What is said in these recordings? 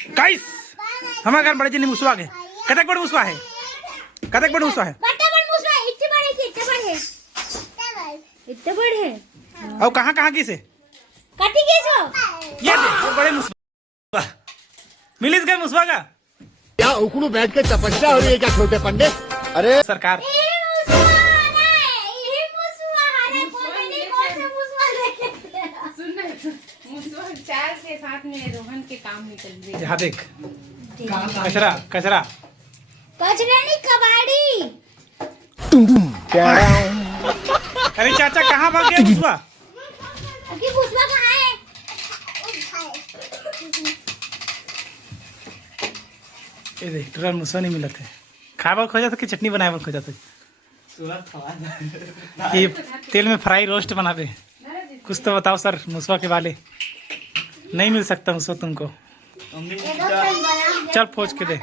Guys हमारे घर बड़े जिन मुसवा के कतक बड़ मुसवा है कतक बड़ मुसवा है इतने बड़े और कहाँ की से काटी के सो ये देखो बड़े मुसवा मिलिस गए मुसवा का क्या उकड़ू बैठ के तपस्या हो रही है क्या छोटे पंडित? अरे सरकार चार के साथ में रोहन के काम निकल गए। यहाँ देख कचरा कचरा कचरा नहीं कबाड़ी। अरे चाचा कहाँ भाग गया मुसवा भूसवा कहाँ है? ये देख तुरंत मुसवा नहीं मिला थे खावा खोजा था कि चटनी बनाए खोजा था ये तेल में फ्राई रोस्ट बना दे कुछ तो बताओ सर मुसवा के वाले नहीं मिल सकता मुसवा तुमको चल खोज के दे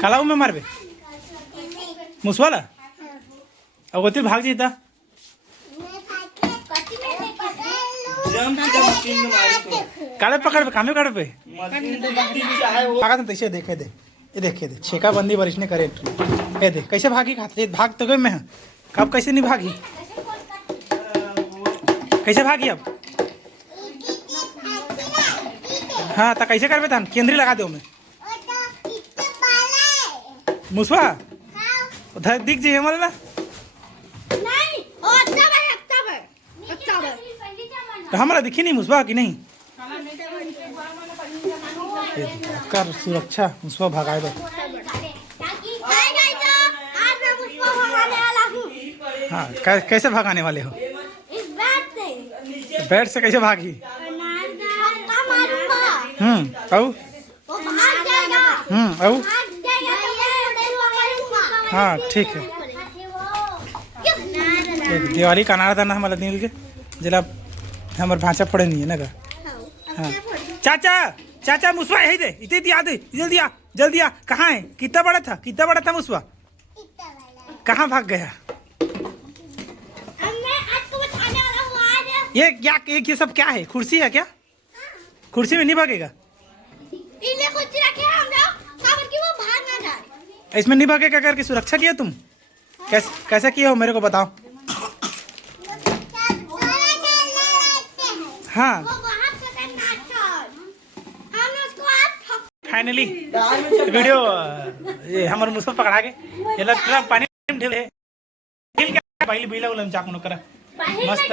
कलाऊ में मारबे मुसवाला अब वो भाग जीता काले पकड़ पे कामे काट पे भागा तो ऐसे देखे दे ये देखे दे छेका बंदी बारिश ने करे ये देख कैसे भागी खाते भाग तो गए मैं कब कैसे नहीं भागी कैसे भागी अब हाँ तो कैसे करबे तन केंद्री लगा दो मैं मुसवा उधर दिख जी हमल ना तो हमारा दिखी नहीं मुसवा की नहीं कर सुरक्षा मुसवा भगाए दो हाँ कैसे भगाने वाले हो बैट से कैसे भागी औ हाँ ठीक है दिवाली का नारा था ना हमारा नील के जिला हमारे भाषा पड़े नहीं है ना का हाँ चाचा चाचा मुसवा यही दे इतनी दिया दे जल्दी आ जल्दी आ कहाँ है कितना बड़ा था मुसवा कहाँ भाग गया ये सब क्या है कुर्सी है क्या कुर्सी में नहीं भागेगा इसमें नहीं भागेगा करके सुरक्षा किया तुम कैसा किया हो मेरे को बताओ हाँ फाइनली वीडियो ये हमारे मुसवा पकड़ा के ये लगता पानी ढिल है ढिल क्या पहले बीला उलम चाकू न करा मस्त